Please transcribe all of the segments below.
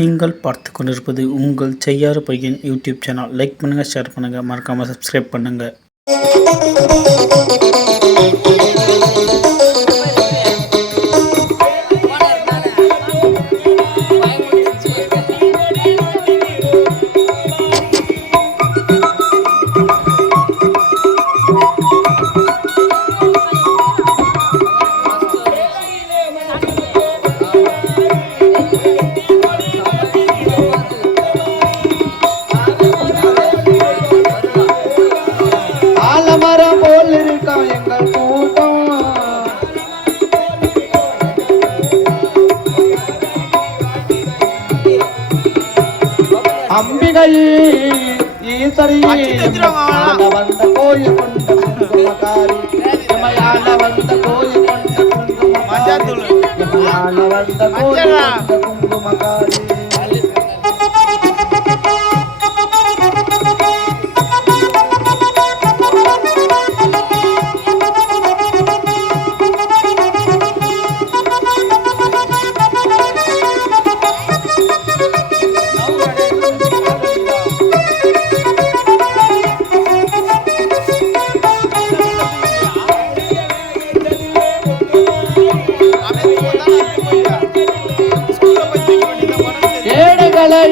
நீங்கள் பார்த்து கொண்டிருப்பது உங்கள் செய்யாறு பையன் யூடியூப் சேனல். லைக் பண்ணுங்கள், ஷேர் பண்ணுங்கள், மறக்காமல் சப்ஸ்கிரைப் பண்ணுங்கள். அம்பிகையே ஈஸ்வரியே வந்த கோயில் கொண்ட குங்குமக்காரி எமையான வந்த கோயில் கொண்ட குங்குமக்காரி எமையான வந்த கோயில் கொண்ட குங்குமக்காரி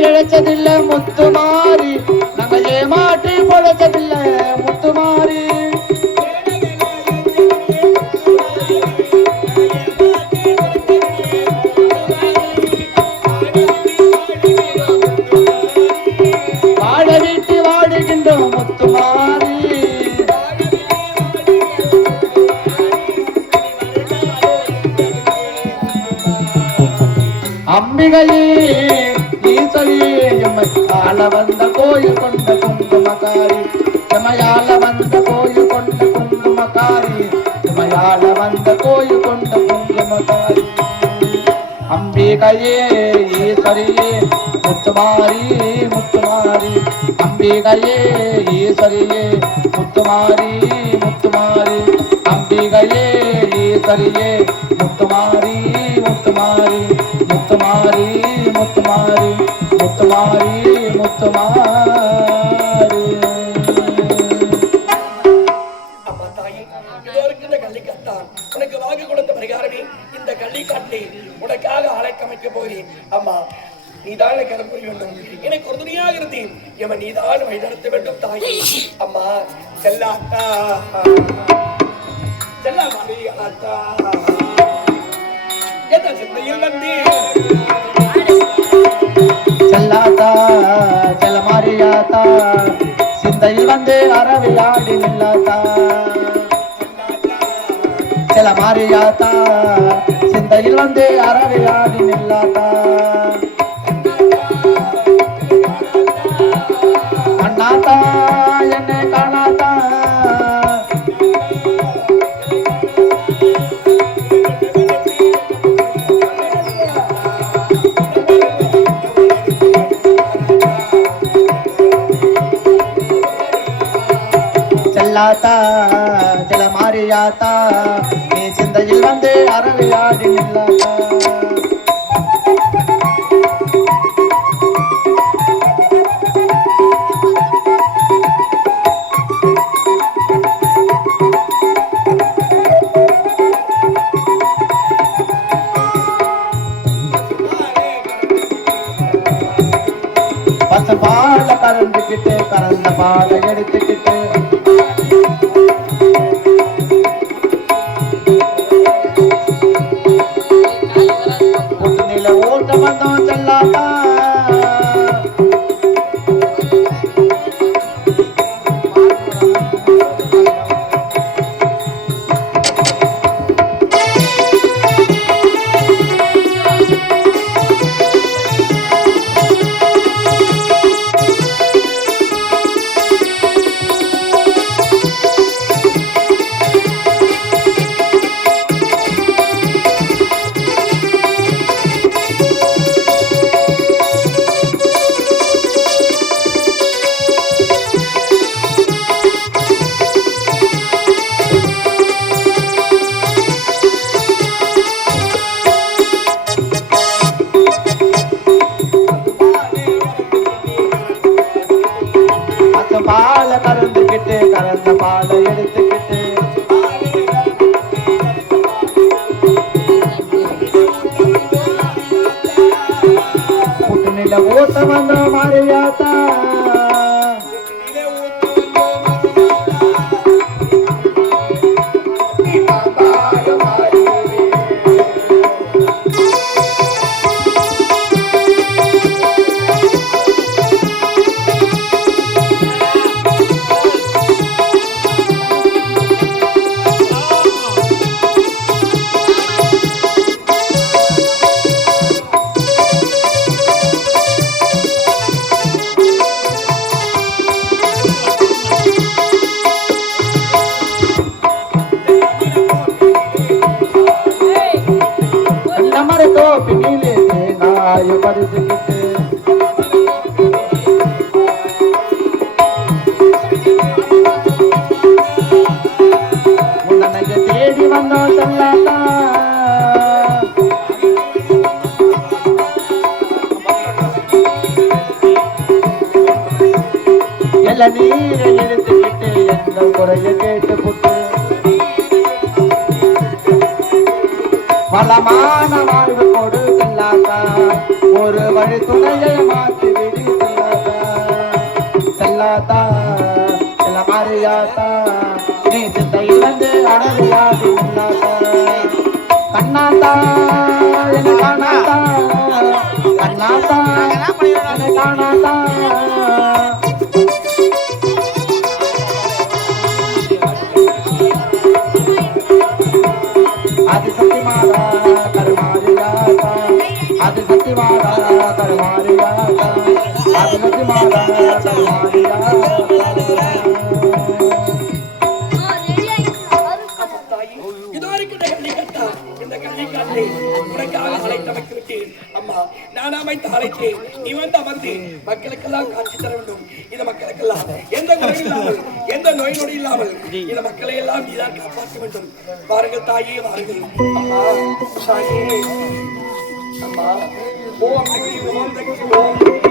இழைச்சதில்லை முத்துமாரி, நாங்கள் ஏமாற்றி பொழைச்சதில்லை முத்துமாரி. வாழ வீட்டு வாடுகின்றோம் முத்துமாரி. அம்பிகையே எமையால வந்த கோயில் கொண்ட குங்குமக்காரி எமையால வந்த கோயில் கொண்ட குங்குமக்காரி எமையால வந்த கோயில் கொண்ட குங்குமக்காரி. அம்பிகையே ஈஸ்வரியே முத்துமாரி முத்துமாரி. அம்பிகையே ஈஸ்வரியே முத்துமாரி முத்துமாரி. அம்பிகையே ஈஸ்வரியே முத்துமாரி முத்துமாரி முத்துமாரி முத்துமாரி முத்துமாரி முத்துமாரி. அம்மா தாயே, இதோ இருக்கின்ற கள்ளிக்காட்டான் உனக்கு வாங்கி கொடுத்த பரிகாரமே இந்த கள்ளிக்காட்டை உனக்காக அழைக்கமைக்க போகிறேன். அம்மா, நீதான் எனக்கு அனுப்ப வேண்டும். எனக்கு ஒரு துணியாக இருந்தேன் எவன் நீதான் வழிநடத்த வேண்டும் தாயே. அம்மா செல்லாத்தா செல்லா மாறியாத்தா எந்த சிந்தையில் வந்தேன் செல்லாத்தா செல்ல மாறியாத்தா சிந்தையில் வந்து அரவியாடி நில்லாத்தா. செல்ல மாறியாத்தா சிந்தையில் வந்து அரவியாடி நில்லாத்தா. அண்ணாத்தா என்னை காணாத்தா செல்லாத்தா சில மாறியாத்தா நீ சிந்தையில் வந்து அரவியாடி நில்லாத்தா பால கறந்துக்கிட்டு கறந்த பாலை எடுத்துக்கிட்டு பொட்டுநில ஓட்ட வந்தோம் செல்லாத்தா பாலை கறந்துக்கிட்டு கறந்த பாலை எடுத்துக்கிட்டு புட்டுநில ஓட்ட வந்த மாறியாத்தா பின்னிலே நாய பறிச்சுக்கிட்டு உன்னைய தேடி வந்தோம் செல்லாத்தா எல்லா நீரை எடுத்துக்கிட்டு எங்கள் குறைய கேட்டு புட்டு பலமான வாழ்வு கொடு செல்லாத்தா ஒரு வழி துணையை மாற்றி விடி செல்லாத்தா செல்லாத்தா சில மாறியாத்தா நீ சிந்தையில் வந்து அடவியாடி நில்லாத்தா கண்ணாத்தா என காணாத்தா கண்ணாத்தா என காணாத்தா அது சக்தி மாதா கருமாரியாதா அது சக்தி மாதா கருமாரியாதா அது சக்தி மாதா கருமாரியாதா இதோ இருக்கின்ற கள்ளிக்கட்டா இந்த கள்ளிக்காட்டை உனக்காக அழைத்தமைத்து விட்டேன் அம்மா நான் அமைத்து அழைத்தேன் நீ வந்து அமர்ந்து மக்களுக்கெல்லாம் காட்சி தர வேண்டும் இந்த மக்களுக்கெல்லாம் எந்த குறை இல்லாமல் எந்த நோய் நொடி இல்லாமல் இந்த மக்களை எல்லாம் நீதான் காப்பாற்ற வேண்டும் வாருங்கள் தாயே வாருங்கள் அம்மா தாயே அம்மா ஓம் சக்தி ஓம் சக்தி ஓம் சக்தி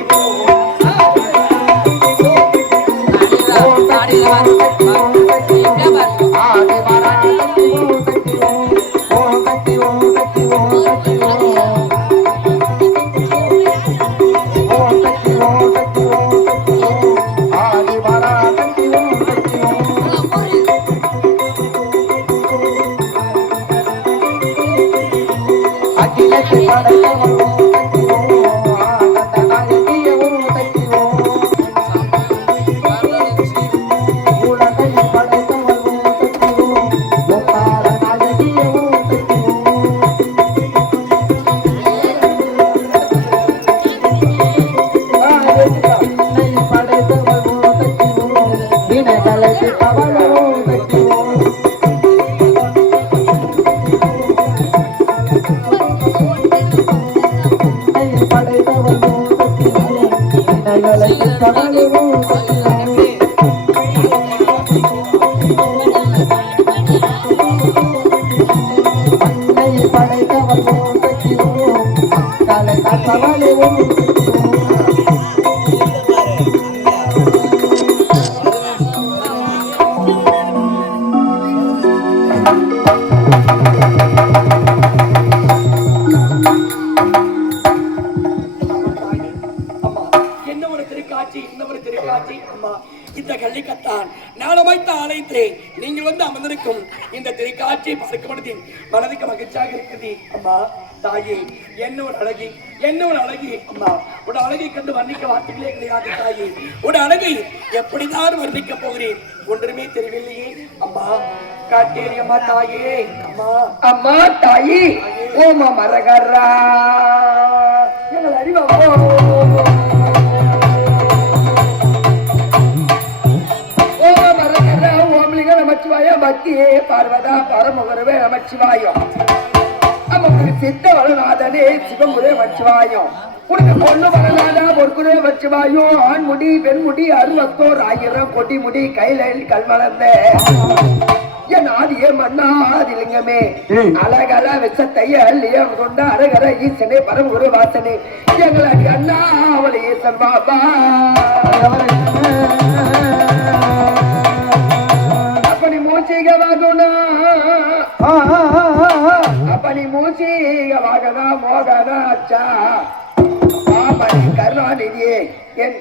சவாலே இந்த கள்ளிக்கத்தான் நான் அமைத்த ஆலயத்தை நீங்கள் வந்து அமர்ந்திருக்கும் இந்த திரைக்காட்சியை பார்க்கும் பொழுது மனதுக்கு மகிழ்ச்சியாக இருக்குது. அம்மா தாயே, என்னோட அழகி அம்மா, உட அழகை கண்டு வர்ணிக்க வார்த்தைகளே கிடையாது தாயே. உட அழகை எப்படிதான் வர்ணிக்க போகிறேன் ஒன்றுமே தெரியவில்லையே. அம்மா காட்டேரி அம்மா தாயே, அம்மா தாயே, ஓமா மரகரா எங்கள் அறிவா நமச்சிவாய பக்தியே பார்வதா பரமுகரவே நமச்சிவாயம். நமக்கு சித்த வளநாதனே சிவமுரே நமச்சிவாயம். உனக்கு பொண்ணு வளநாதா பொற்குரே நமச்சிவாயம். ஆண்முடி பெண்முடி 61,000 கொடி முடி கையில கல் வளர்ந்த என் ஆதியே மன்னாதிலிங்கமே அழகல விசத்தைய அள்ளியம் கொண்ட அரகர ஈசனே பரமுகர வாசனே எங்கள் அடி அண்ணா அவளை ஈசன் பாபா. அப்படி மூச்சிகவாகனா மோகனாச்சா பாபனி கருணாநிதியே என்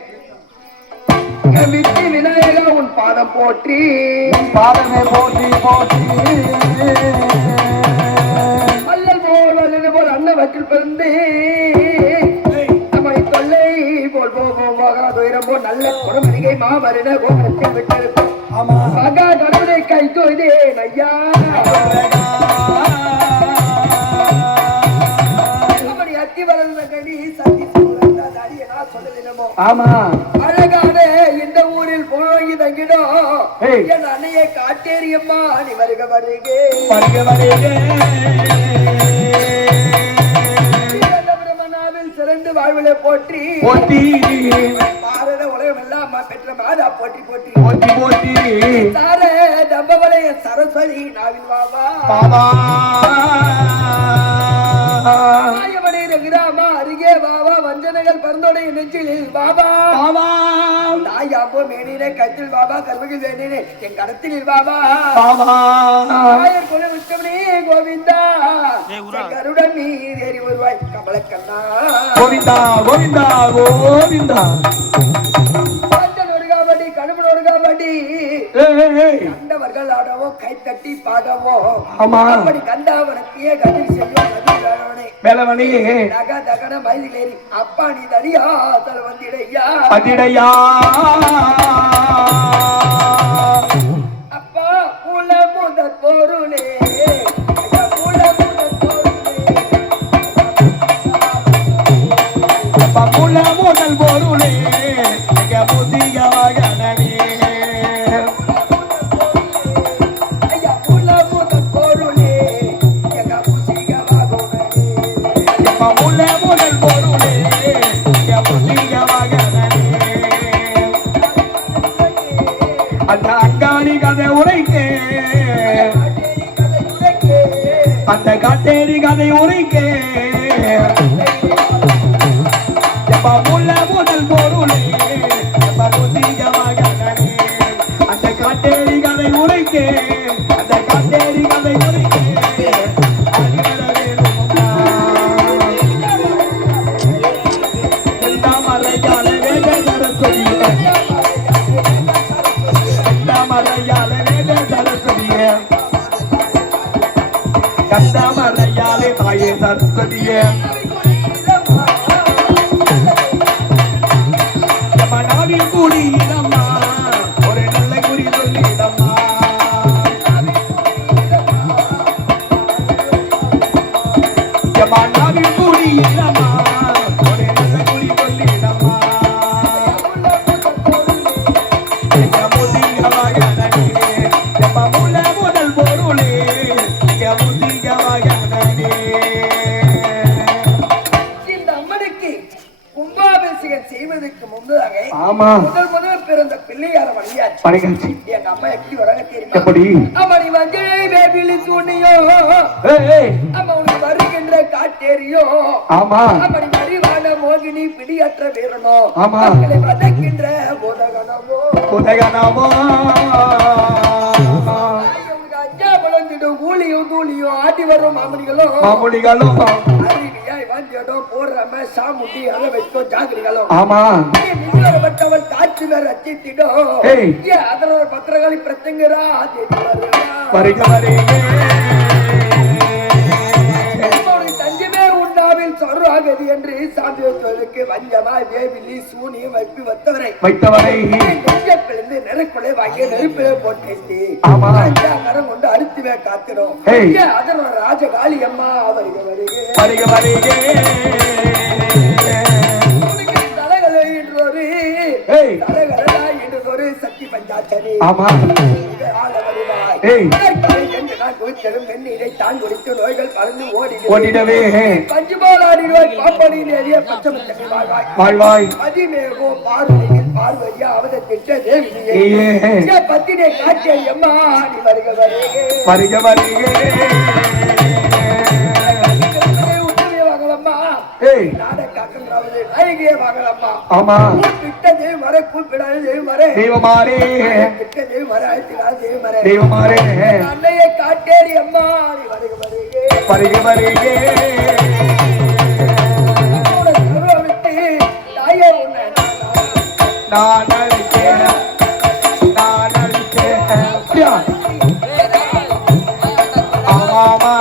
வித்தி விநாயகா உன் பாதம் போற்றி பாதமே போற்றி போற்றி அல்லல் போல் அன்னவற்றில் பிறந்து நம்மை தொல்லை போல் போகாதுயரம் போல் நல்ல குணமதிகை மாமருன கோபுரத்தில் விட்டிருக்கும் மகா கடவுளை கை தொய்தேன் ஐயா. அப்படி அத்தி வளர்ந்த கடி சந்தி ஆமா அழகான இந்த ஊரில் போய் தங்கிடும் என் அன்னையை காட்டேரியம்மா நீ வருக வருகே பிரமணாவில் சிறந்து வாழ்விலை போற்றி பாரத உலகம் எல்லாம் பெற்ற மாதா போற்றி போற்றி போற்றி போற்றி சார தம்பவளைய சரஸ்வதி நாவில் பாபா கிராம அருகே பாபா வஞ்சனைகள் பரந்தோடைய நெஞ்சிலில் பாபா தாயாம்போ மேனிலே கத்தில் பாபா கர்மகில் வேண்டினே என் கடத்தில் பாபா விஷ்ணவனே கோவிந்தா கருடன் நீர் ஏறி வருவாய் கமலக்கண்ணா கோவிந்தா கோவிந்தா கோவிந்தா கண்டவர்கள் ஆடவோ கை தட்டி பாடவோ அப்படி கண்டாவனத்தையே கதிர் வேலவனே நக தகன மயிலேறி அப்பா நீ தடியா தல வந்திடையா அப்பா புல முதற் பொருளே புல முதல் பொருளே புதியவாக அந்த காட்டேரி கதை உரைக்கே முல்ல முதல் பொருளே அந்த காட்டேரி கதை உரைக்கே அந்த காட்டேரி கதை உரைக்கே மறையால வேத சரஸ்வதிய மறையால வேத சரஸ்வதிய கண்டமறையாலே தாயே சரஸ்வதியே நாவில் கூடியதம்மா ஒரு நல்ல குறி சொல்லிடம்மா நாவில் கூடியதம்மா ஒரு நல்ல குறி சொல்லிடம்மா முதல் பொருளே இந்த அம்மனுக்கு கும்பாபிஷேகம் செய்வதற்கு முன்பதாக முதல் பிறந்த பிள்ளையார வழியாச்சு. எங்க அம்மா எப்படி வராங்க தெரியுமா? அம்மா நீ வந்து வேபிலி தூணியோ அம்மா உனக்கு வருகின்ற காட்டேரியோ ஆமா அப்படி மறிவான மோகினி பிடியற்ற வீரனோ ஆமா மக்களை வதக்கின்ற புதகனமோ புதகனமோ அஞ்சா பழந்திடும் ஊழியும் தூளியும் ஆட்டி வரும் மாமுனிகளும் அறிவியாய் வந்தியதோ போடுறம சாமுண்டி அதை வைக்கும் ஜாகிரிகளும் ஆமா பட்டவள் காட்சி வேற அச்சித்திடோ அதனோட பத்திரகாளி பிரச்சங்கரா வருக தஞ்சமே உண்டாவில் சொர்வாகதி என்று சாமியோருக்கு வஞ்சமாய் வேவிலி சூனியம் வைப்பு வைத்தவரை நெஞ்சப்பிலிருந்து நெருக்குலை வாங்கி நெருப்பிலே போட்டு கரம் கொண்டு அழுத்துவே காத்திரும் அதனோட ராஜகாளி அம்மா வருக சக்தி பஞ்சாச்சரி வெந்நீரை தான் குடித்து நோய்கள் பறந்து ஓடிடவே பஞ்சு போலாடிடுவாய் பாப்பனின் எளிய பச்சை வாழ்வாய் அதிமேகோ பார்வையில் பார்வையா அவதை திட்ட தேவியே பத்தினை காட்டிய அம்மா நீ வருக ஆமா தெய்வமாரே அன்னையை காட்டேரி அம்மா வருக தாயே உன்னை நான் அழைக்கிறேன் ஆமா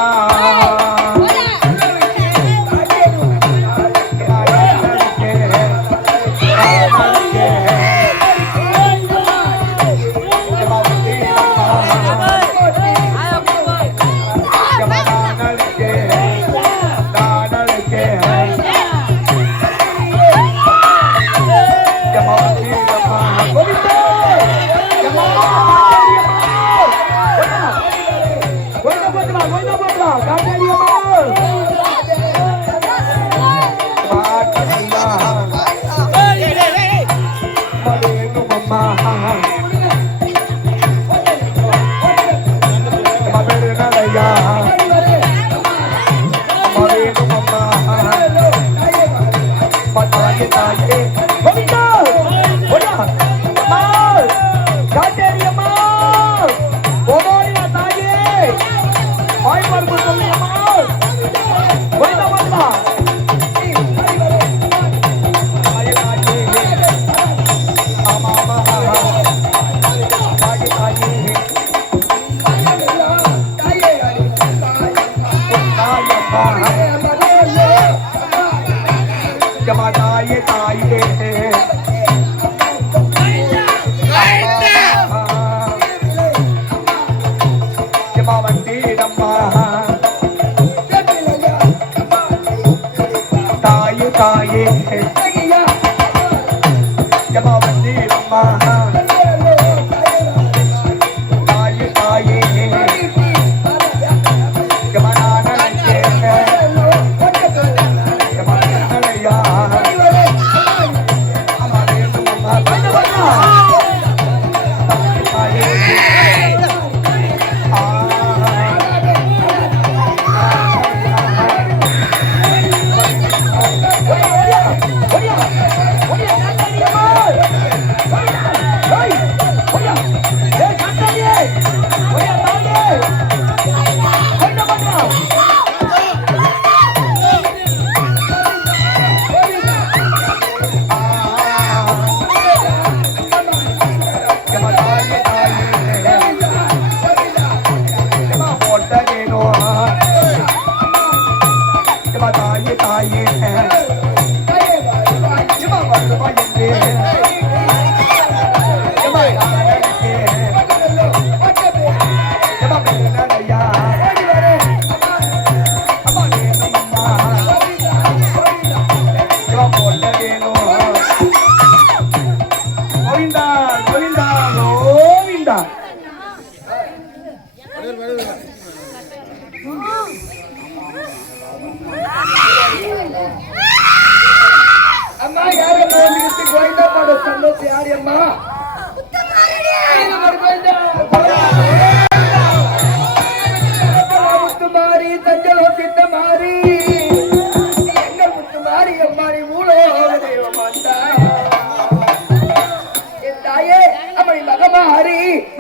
Mari,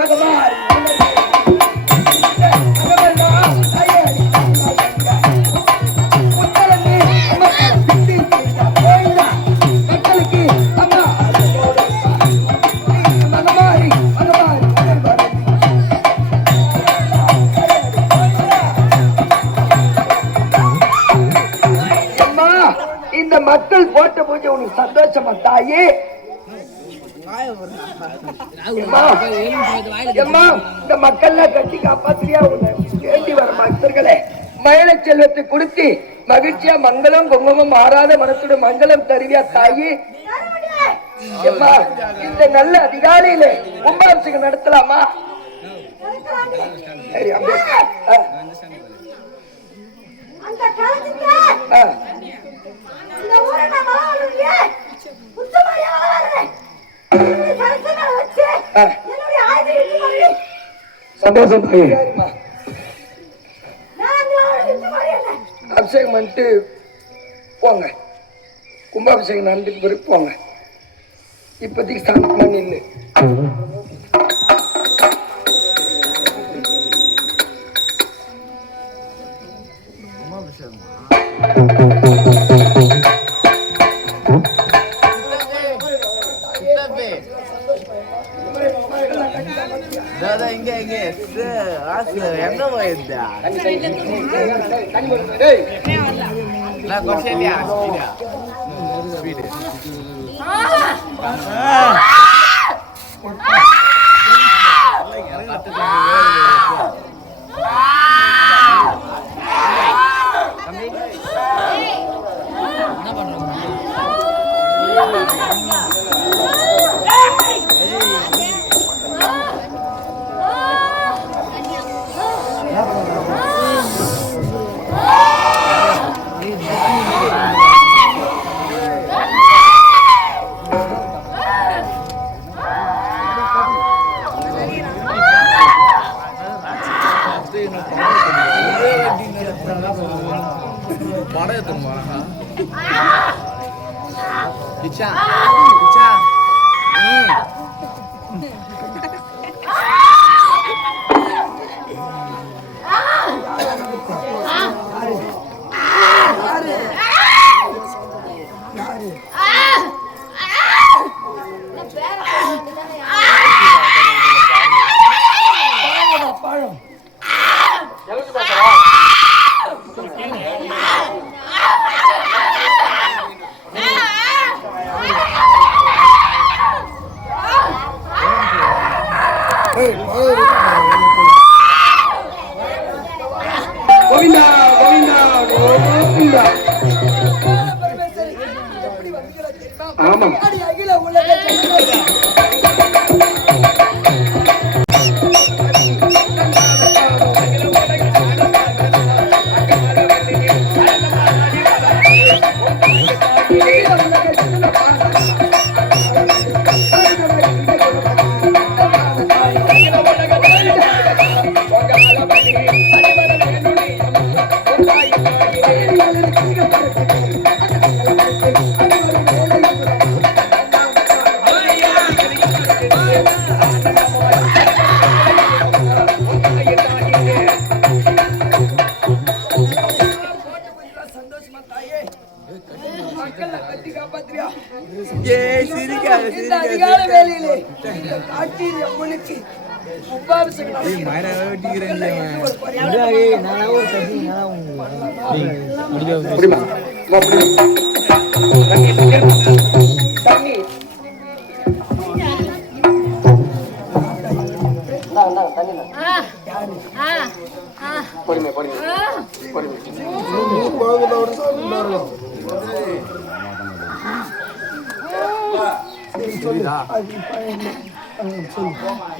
மகமாரி இந்த மக்கள் போட்ட பூஜை உனக்கு சந்தோஷமா தாயே? இந்த மக்கள் கட்டி காப்பாத்திரியா வேண்டி வர பக்தர்களே மயில செல்வத்தை கொடுத்து மகிழ்ச்சியா மங்களம் குங்குமம் மாறாத மனசுடைய மங்களம் தருவியா தாயே? இந்த நல்ல அதிகாலையில கும்பாபிஷேகம் நடத்தலாமா? சந்தோஷம். அபிஷேகம் பண்ணிட்டு போங்க, கும்பாபிஷேகம் நடந்துட்டு பிறகு போங்க. இப்போதைக்கு ஸ்டார்ட் பண்ணி இல்லை.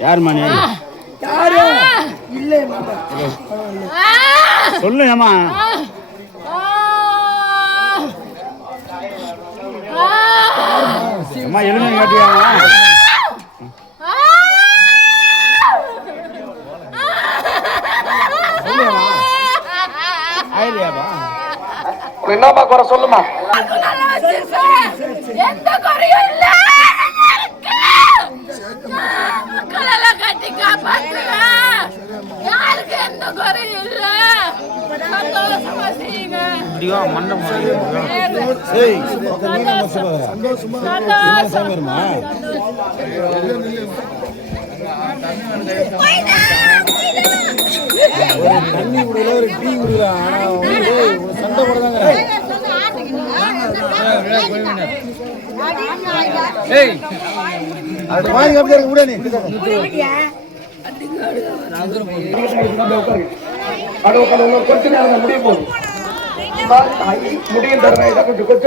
யார் மணி யாரு இல்ல சொல்லுங்கம்மா. அம்மா எழுந்து காட்டியாமா? என்னப்பா குறை சொல்லுமா? மக்களெல்லாம் கட்டி காப்பாத்துங்க. யாருக்கு எந்த குறையும் இல்ல. சந்தோஷமா செய்யுங்க. தண்ணி குடிக்கல ஒரு டீ குடிக்கலாம் சண்டை போடுறாங்க. அது மாதிரி அப்படியே கூட நீ கொஞ்ச நேரம் முடிய போதும் முடியும் தர கொஞ்சம் கொஞ்ச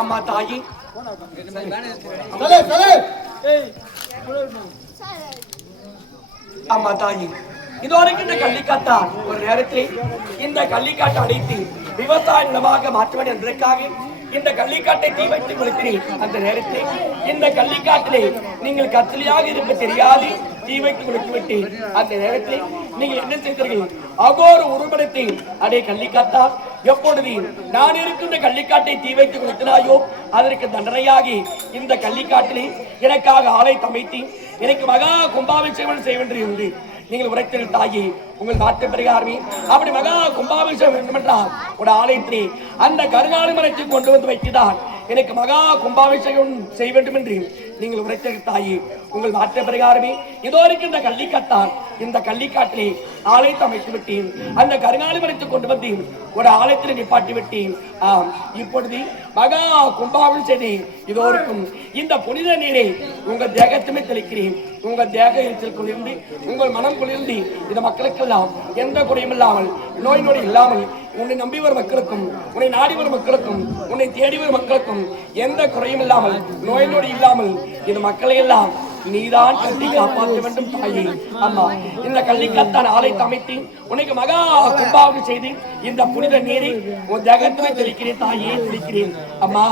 அம்மா தாயி அம்மா தாயி இதுவரைக்கும் இந்த கள்ளிக்காட்டால் ஒரு நேரத்தில் இந்த கள்ளிக்காட்டை அடைத்து விவசாய நிலமாக மாற்ற வேண்டும் என்பதற்காக இந்த கள்ளிக்காட்டை தீ வைத்து கொளுத்தினேன். அந்த நேரத்தில் இந்த கள்ளிக்காட்டிலே நீங்கள் கத்திலியாக இருக்க தெரியாது தீ வைத்து கொளுத்தி விட்டேன். அந்த நேரத்தில் நீங்கள் என்ன செய்தீர்கள்? அகோர உருவத்தை அடே கள்ளிக்காட்டால் எப்பொழுது நான் இருக்கின்ற கள்ளிக்காட்டை தீ வைத்து கொளுத்தினாயோ அதற்கு தண்டனையாகி இந்த கள்ளிக்காட்டிலே எனக்காக ஆலை அமைத்து எனக்கு மகா கும்பாபிஷேகம் செய்ய வேண்டியது நீங்கள் உரைத்தல் தாயி உங்கள் நாட்டு பிரகாரமே அப்படி மகா கும்பாபிஷேகம் வேண்டும் என்றால் ஒரு ஆலயத்திலே அந்த கருங்காலி மரத்தை கொண்டு வந்து வைக்கிறார். எனக்கு மகா கும்பாபிஷேகம் செய்ய வேண்டும் என்று நீங்கள் உரைத்தல் தாயி உங்கள் நாட்டு பிரகாரமே இதோ இருக்கின்ற கள்ளிக்காட்டால் இந்த கள்ளிக்காட்டிலே ஆலயத்தை அமைத்து விட்டேன். அந்த கருங்காலி மரத்தை கொண்டு வந்து ஒரு ஆலயத்தில் நிப்பாட்டி விட்டேன். ஆம், இப்பொழுது மகா கும்பாபிஷேகம் இதோ இருக்கும் இந்த புனித நீரை உங்கள் தேகத்துமே தெளிக்கிறேன். உங்கள் தேக எரிச்சல் குளிர்ந்து உங்கள் மனம் குளிர்ந்து இந்த மக்களுக்கெல்லாம் எந்த குறையும் இல்லாமல் நோய் நொடி இல்லாமல் உன்னை நம்பி வரும் மக்களுக்கும் உன்னை நாடி வரும் மக்களுக்கும் உன்னை தேடி வரும் மக்களுக்கும் எந்த குறையும் இல்லாமல் நோய் நொடி இல்லாமல் இந்த மக்களை எல்லாம் நீதான் கட்டி காப்பாற்ற வேண்டும் தாயே. அம்மா இந்த கள்ளிக்காத்தான் ஆலயத்தை அமைத்து உனக்கு மகா கும்பாபிஷேகம் செய்து இந்த புனித நீரை உன் தேகத்திலே தெளிக்கிறேன் தாயே, தெளிக்கிறேன். அம்மா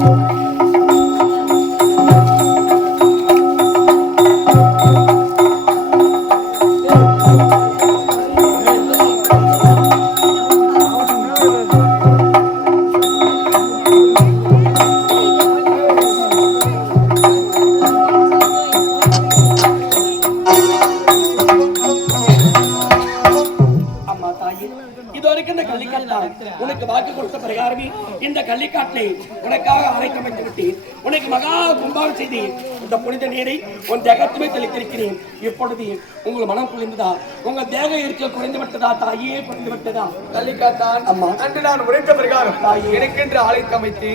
அம்மா தாயே, இதுவரைக்கும் இந்த கள்ளிக்காட்டால் உனக்கு வாக்கு கொடுத்த பிரகாரமே இந்த கள்ளிக்காட்டை உனக்காக அழைக்கமைத்து விட்டேன். உனக்கு மகா கும்பாரம் செய்து இந்த புனித நீரை உன் தேகத்துமே தெளித்திருக்கிறேன். இப்பொழுது உங்கள் மனம் குளிர்ந்ததா? உங்கள் தேக இருக்க குறைந்து விட்டதா? தாயே குறைந்து விட்டதா? கள்ளிக்காத்தான் அம்மா. அன்று நான் உரைத்த பிரகாரம் எனக்கென்று ஆலயத்தமைத்து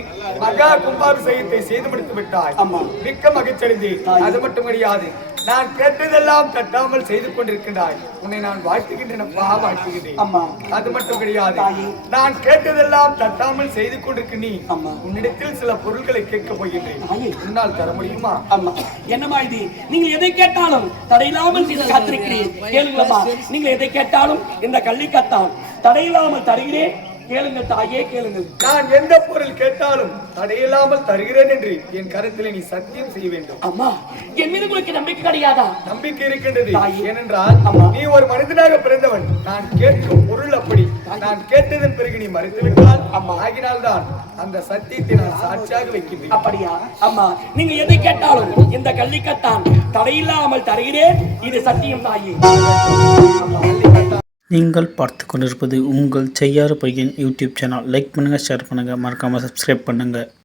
மகா கும்பாபிஷேகத்தை செய்து முடித்து விட்டாய். அம்மா. மிக்க மகிழ்ச்சியடைந்து அது மட்டும் கிடையாது, நான் கேட்டதெல்லாம் தட்டாமல் செய்து கொண்டிருக்கின்றாய். உன்னை நான் வாழ்த்துகின்றேன், வாழ்த்துகின்றேன். அம்மா. அது மட்டும் கிடையாது, தாயே. நான் கேட்டதெல்லாம் தட்டாமல் செய்து கொண்டிருக்க நீ அம்மா. உன்னிடத்தில் சில பொருட்களை கேட்க போகின்றேன். தாயே. உன்னால் தர முடியுமா? அம்மா, என்னம்மா இது? நீங்கள் எதை கேட்டாலும் தடையில்லாமல் செய்து காத்திருக்கிறேன். கேளுங்களம்மா, நீங்கள் எதை கேட்டாலும் இந்த கள்ளிக்காத்தான் தடையில்லாமல் தருகிறேன். கேளுங்கள் தாயே, கேளுங்கள். நான் எந்த பொருள் கேட்டாலும் தடையில்லாமல் தருகிறேன் என்று என் கருத்தில் நீ சத்தியம் செய்ய வேண்டும். அம்மா, என் மீது உங்களுக்கு நம்பிக்கை கிடையாதா? நம்பிக்கை இருக்கின்றது. தாயே. ஏனென்றால் அம்மா. நீ ஒரு மனிதனாக பிறந்தவன். நான் கேட்கும் பொருள் அப்படி. நான் கேட்டதன் பிறகு நீ மறுத்துவிட்டால் அம்மா ஆகினால்தான் அந்த சத்தியத்தை நான் சாட்சியாக வைக்கின்றேன். அப்படியா? அம்மா, நீங்க எதை கேட்டாலும் இந்த கள்ளிக்கத்தான் தடையில்லாமல் தருகிறேன். இது சத்தியம் தாயே. நீங்கள் பார்த்து கொண்டிருப்பது உங்கள் செய்யாறு பையன் யூடியூப் சேனல். லைக் பண்ணுங்கள், ஷேர் பண்ணுங்கள், மறக்காமல் சப்ஸ்கிரைப் பண்ணுங்கள்.